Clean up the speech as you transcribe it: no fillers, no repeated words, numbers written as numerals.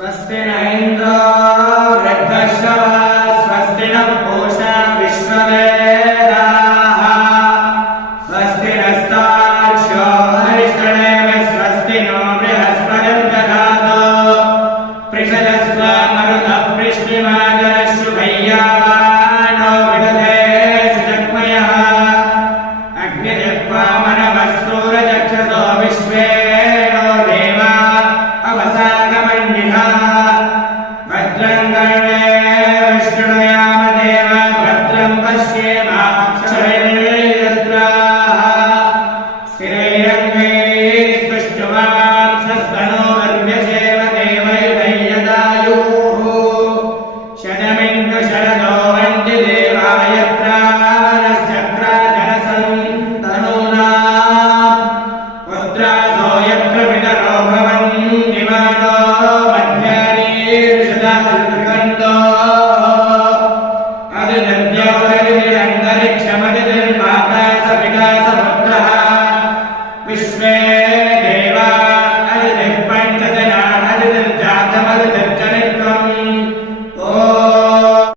स्वस्ति न इन्द्रो वृद्धश्रवा स्वस्ति न पूषा विश्ववेदाः स्वस्ति नस्तार्क्ष्यो अरिष्टनेमिः स्वस्ति नो बृहस्पतिर्दधातु